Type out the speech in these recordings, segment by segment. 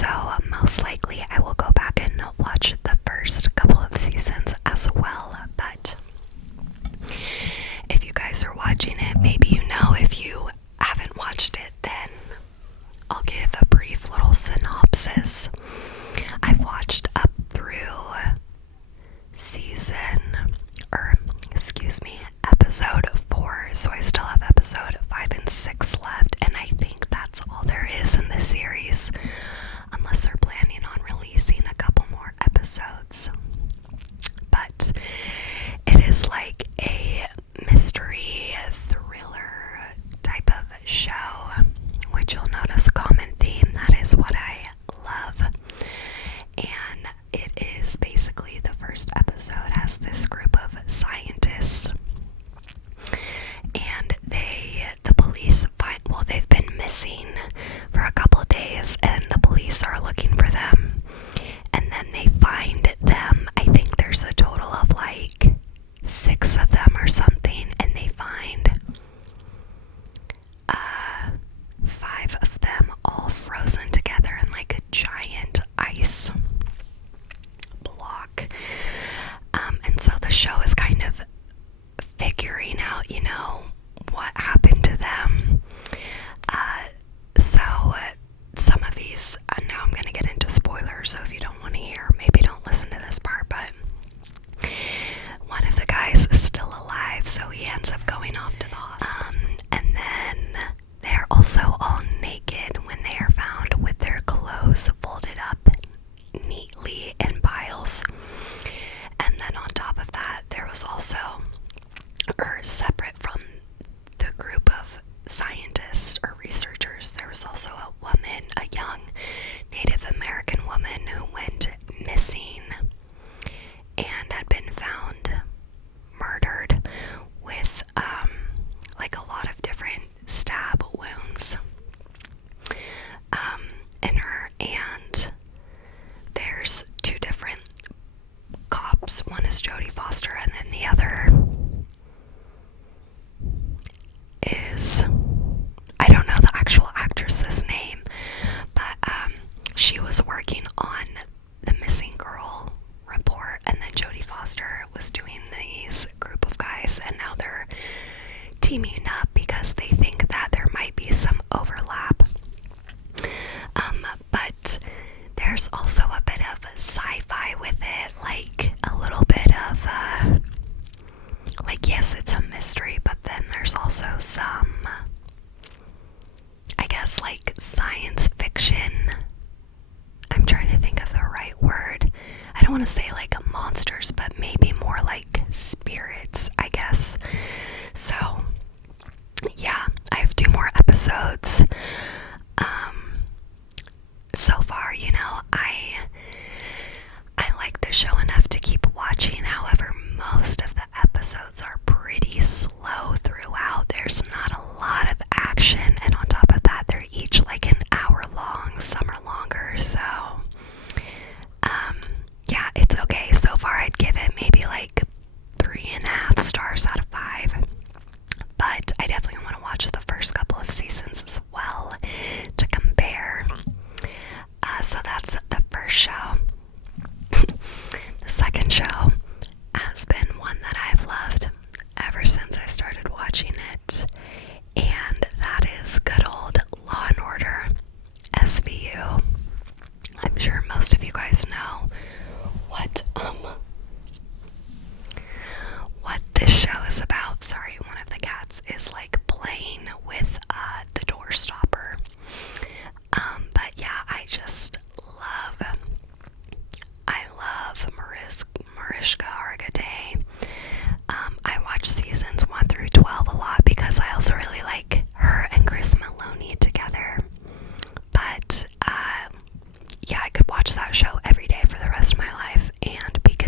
So most likely I will go back and watch the first couple of seasons as well. But if you guys are watching it, maybe you know. If you haven't watched it, then I'll give a brief little synopsis. I've watched up through episode 4, so I still have episode 5 and 6 left, and I think that's all there is in this series, unless they're planning on releasing a couple more episodes. But it is like a mystery thriller type of show, which you'll notice a common theme. That is what I love. And it is basically the first episode has this group of scientists, and the police they've been missing for a couple of days, and the police are looking for them, and then they find them. I think there's a total of like 6 of them or something, and they find 5 of them all frozen together in like a giant ice block. And so the show is kind of figuring out, what happened to them. So some of these, now I'm going to get into spoilers, so if you don't want to hear, maybe don't listen to this part, but one of the guys is still alive, so he ends up going off to the hospital. And then they're also all naked when they are found with their clothes folded up neatly in piles. And then on top of that, there was also, separate from the group of scientists or researchers, there was also a woman, a young Native American woman who went missing and had been found murdered with like a lot of different stab wounds in her. And there's 2 different cops. One is Jodie Foster, and then the other is, I don't know the actual actress's name, but she was working on the missing girl report, and then Jodie Foster was doing these group of guys, and now they're teaming up because they think that there might be some overlap. But there's also a bit of sci-fi with it, like a little bit of yes, it's a mystery, but then there's also some, I guess, like science fiction. I'm trying to think of the right word. I don't want to say like monsters, but maybe more like spirits, I guess. So yeah, I have 2 more episodes. So far, I like the show enough to keep watching. However, most of the episodes are pretty slow throughout. There's not a lot of action, and on top of that, they're each like an hour long. Some are longer, so yeah, it's okay. So far, I'd give it maybe like 3.5 stars out of 5. But I definitely want to watch the first couple of seasons as well to compare. So that's the first show. The second show has been one that I've loved ever since I started watching it, and that is good old Law and Order SVU. I'm sure most of you guys know what this show is about. Sorry, one of the cats is like playing with the door stopper. But yeah, I love Mariska Hargitay. I watch seasons 1 through 12 a lot because I also really like her and Chris Maloney together. But yeah, I could watch that show every day for the rest of my life, and because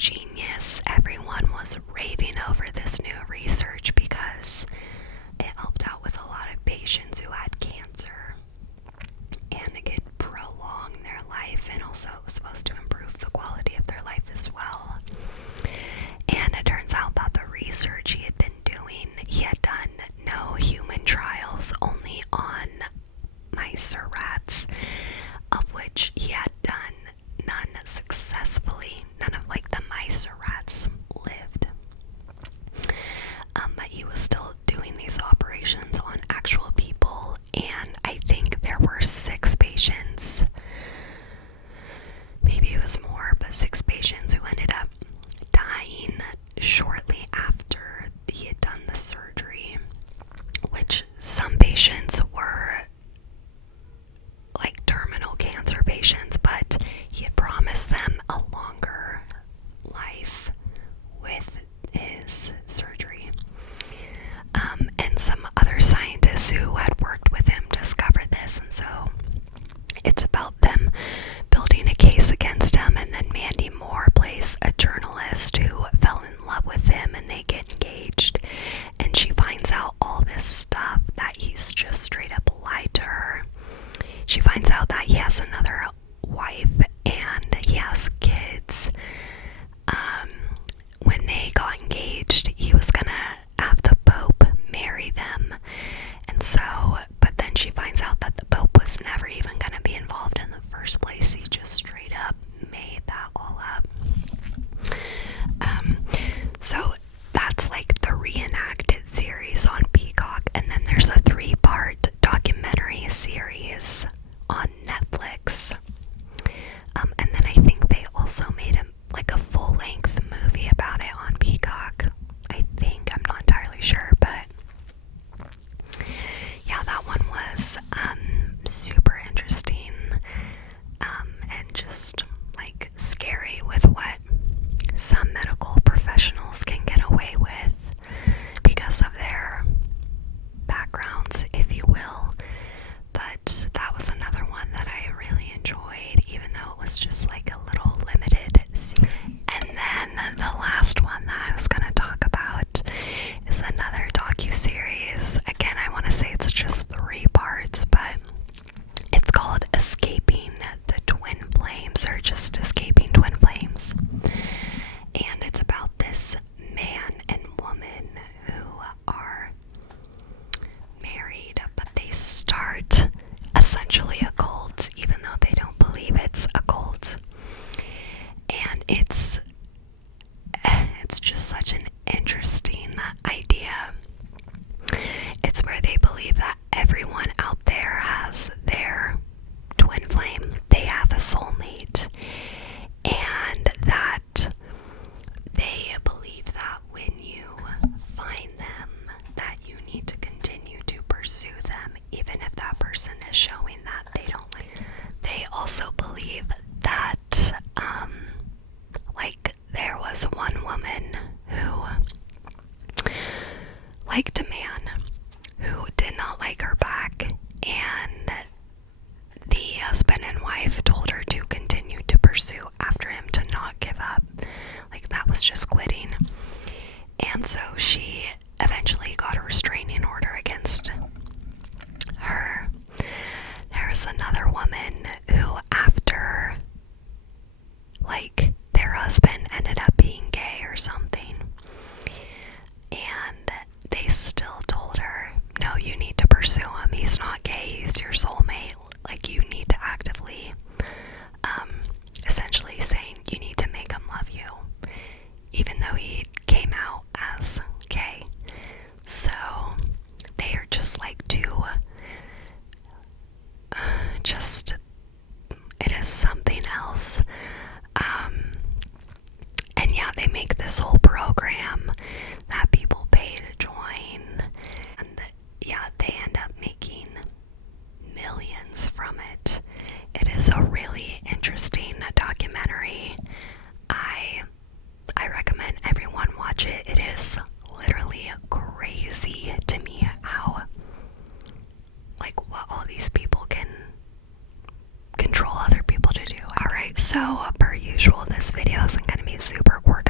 genius. Everyone was raving over this new research because it helped out with a lot of patients who had cancer, and it could prolong their life, and also it was supposed to improve the quality of their life as well. And it turns out that the research he had been doing, he had done no human trials, only on mice or rats, of which he had done none successfully. None of like the mice or rats lived. But he was still doing these operations on actual people, and I think there were 6 patients, maybe it was more, but 6 patients who ended up dying shortly after he had done the surgery, which some patients were like terminal cancer patients, but he had promised them a longer life with his surgery. And some other scientists who had worked with him discovered this, and so it's about them building a case against him. And then Mandy Moore plays a journalist who fell in love with him, and they get engaged, and she finds out all this stuff that he's just straight up lied to her. She finds out that he has another wife and he has kids. When they got engaged, he was gonna have the Pope marry them, and so, but then she finds out that the Pope was never even gonna be involved in the first place. He just straight up made that all up. So that's like the reenacted series on Peacock, and then there's a 3-part documentary series on Netflix. And then I think they also made a full-length movie about it on Peacock. I think, I'm not entirely sure, but yeah, that one was super interesting, and just like scary with what some medical professionals can get away with because of their backgrounds, if you will. But that was another one that I really enjoyed, even though it was just like a little limited scene. And then the last one that I was going to talk about is another docuseries. Again, I want to say it's just 3 parts, but it's called Escaping the Twin Flames, or just Escaping Twin Flames. And it's about this man and woman who are married, but they start essentially a cult, even though they don't believe it's a cult. And it's just such an interesting idea. It's where they believe that everyone out there has their twin flame. They have a soulmate, and that they believe that when you find them, that you need to continue to pursue them, even if that person is showing that they don't like. They also believe that, like, there was one woman who liked a man who did not like her back, and the husband and wife told her to continue to pursue after him, to not give up. Like, that was just quitting. And so she eventually got a restraining order against her. There's another woman who, after, like, their husband ended up being gay or something, and they still told her, no, you need to pursue him. He's not gay, he's your soulmate. Like, you need to actively, essentially saying you need to make him love you, even though he came out as gay. So they are just like it is something else. And yeah, they make this whole program that people pay to join, and yeah, they end up making millions from it. It is a really interesting documentary. I recommend everyone watch it. It is literally crazy to me how, like, what all these people can control other people to do. Alright, so per usual, this video isn't going to be super organized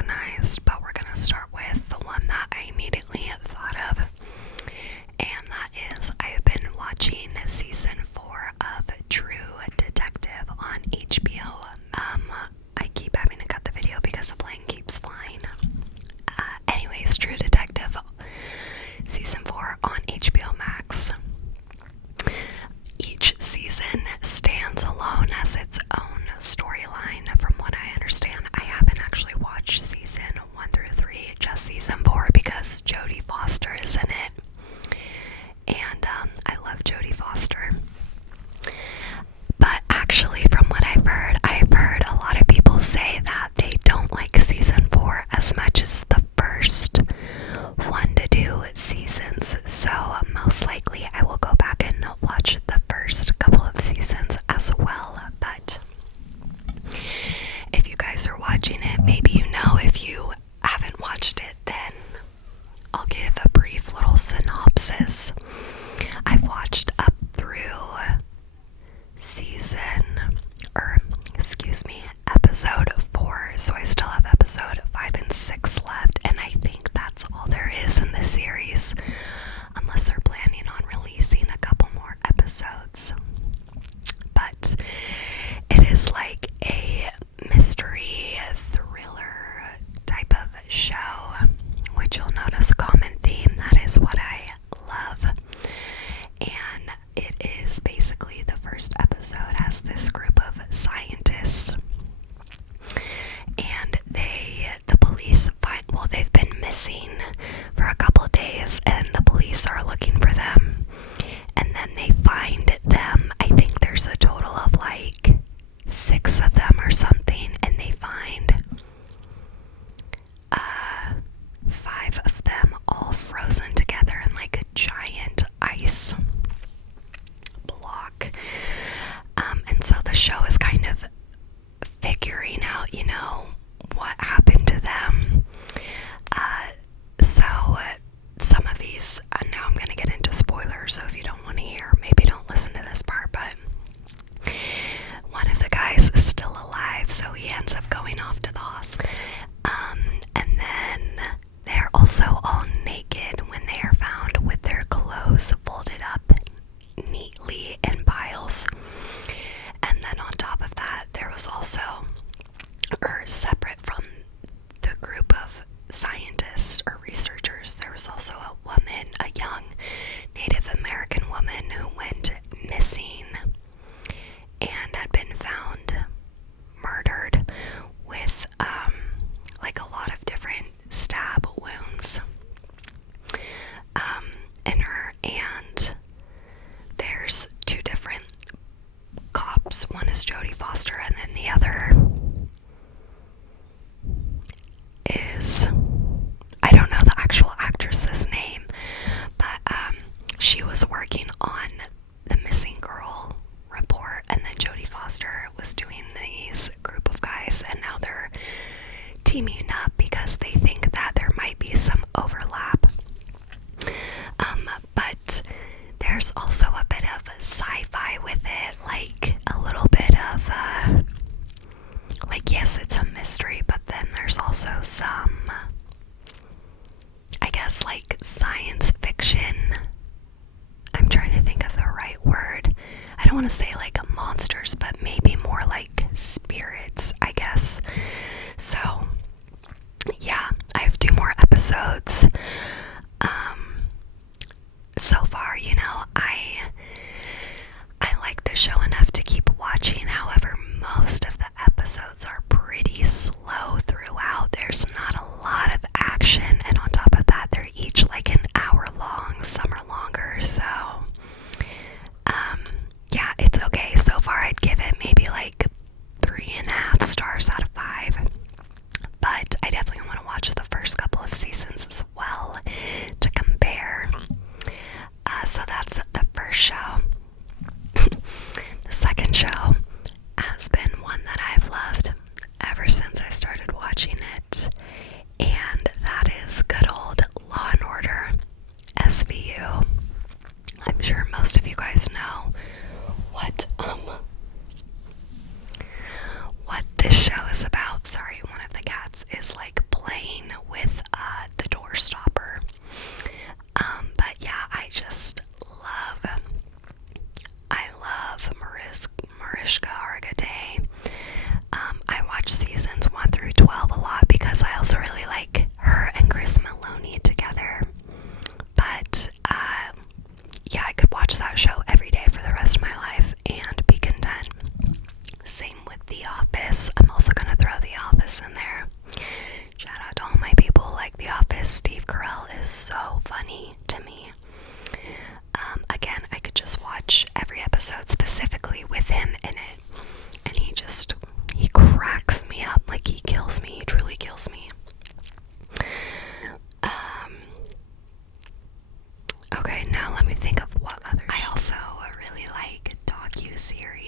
storyline, from what I understand. I haven't actually watched season 1 through 3, just season 4, because Jodie Foster is in it. And I love Jodie Foster. But actually, from what I've heard a lot of people say that they don't like season 4 as much as the first 1 to 2 seasons. So most likely I will go back and watch the first couple of seasons as well. But if you guys are watching it, maybe you know. If you haven't watched it, then I'll give a brief little synopsis. I've watched up through episode 4, so I still have episode 5 and 6 left, and I think that's all there is in the series, unless they're planning on releasing a couple more episodes. But it is like a mystery thriller type of show, which you'll notice a common theme. That is what I love. And it is basically, the first episode has this group of scientists, and the police they've been missing for a couple days, and the police are looking for them, and then they find them. I think there's a total of like 6 of them or something, and they find 5 of them all frozen together in like a giant ice block. And so the show is kind of figuring out, what happened to them. So some of these, now I'm going to get into spoilers, so if you don't want to hear, maybe don't listen to this part, but one of the guys is still alive, so he ends up going off to the hospital. And then they're also all naked when they are found, with their clothes folded up neatly in piles. And then on top of that, there was also, or separate from the group of scientists or researchers, there was also a woman, a young Native American woman, who went missing and had been found murdered with like a lot of different stab wounds in her. And there's 2 different cops. One is Jodie Foster, and then the other is, I don't know the actual actress's name, but she was working on the missing girl report, and then Jodie Foster was doing these group of guys, and now they're teaming up because they think that there might be some overlap. But there's also a bit of sci-fi with it, like a little bit of like, yes, it's a mystery, but then there's also some, I guess, like science fiction. I'm trying to think of the right word. I don't want to say like monsters, but maybe more like spirits, I guess. So yeah, I have 2 more episodes. So far, I like the show enough to keep watching. However, most of the episodes are pretty slow throughout. There's not a lot of action, and on top of that, they're each like an hour long. Some are longer, so yeah, it's okay. So far, I'd give it maybe like 3.5 stars out of 5. But I definitely want to watch the first couple of seasons as well to compare. So that's the first show.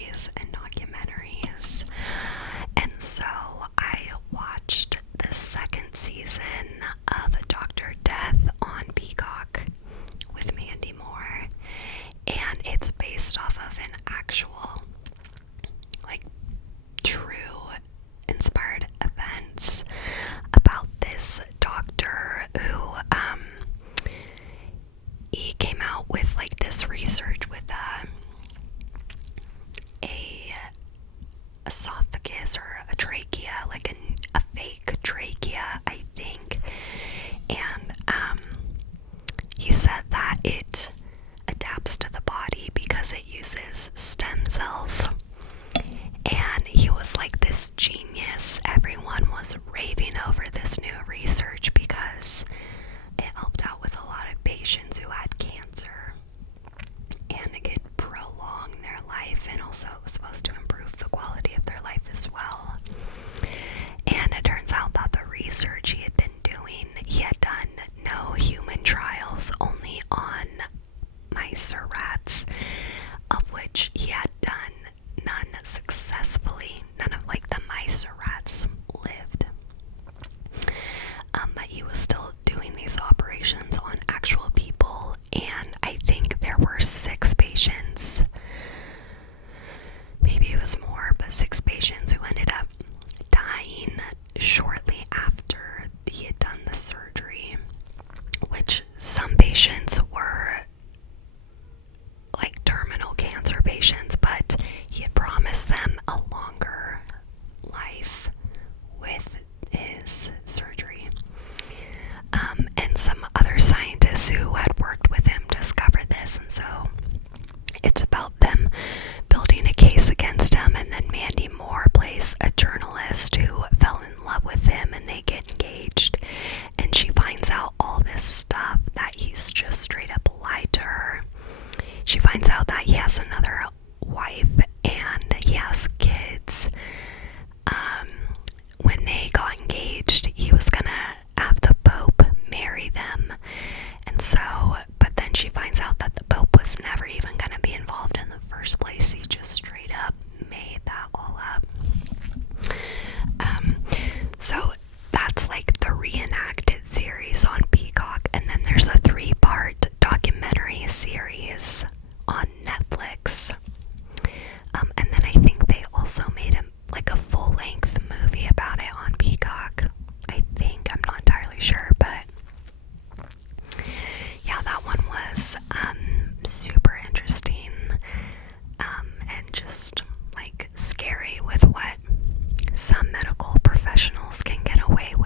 series and documentaries. And so I watched the second season of Dr. Death on Peacock with Mandy Moore, and it's based off of an actual, like, true inspired events about this doctor who he came out with like this research with a esophagus or a trachea, like a fake trachea, I think. And he said that it adapts to the body because it uses stem cells. And he was like this genius. Everyone was raving over this new research because it helped out with a lot of patients who had cancer, and it could prolong their life, and also it was supposed to improve the quality of their life as well. And it turns out that the research he had been doing, he had done no human trials, only on mice or rats, of which he had done none successfully. None of like the mice or rats lived. But he was still doing these operations on actual people, and I think there were 6 patients, maybe it was more, but 6 patients who ended up dying shortly after he had done the surgery, which some patients were like terminal cancer patients, but he had promised them a longer life with his surgery. And some other scientists who had worked with him discovered this, and so it's about them building a case against him. And then Mandy Moore plays a journalist who fell in love with him, and they get engaged, and she finds out all this stuff that he's just straight up lied to her. She finds out that he has another wife and he has kids. When they got engaged, he was gonna have the Pope marry them, and so, but then she finds out that the Pope was never even gonna be involved in the first place. He just straight up made that all up. So that's like the reenacted series on Peacock, and then there's a 3-part documentary series on Netflix. And then I think they also made like a full-length movie about it on Peacock. I think, I'm not entirely sure, but yeah, that one was super interesting, and just like scary with what some medical professionals can get away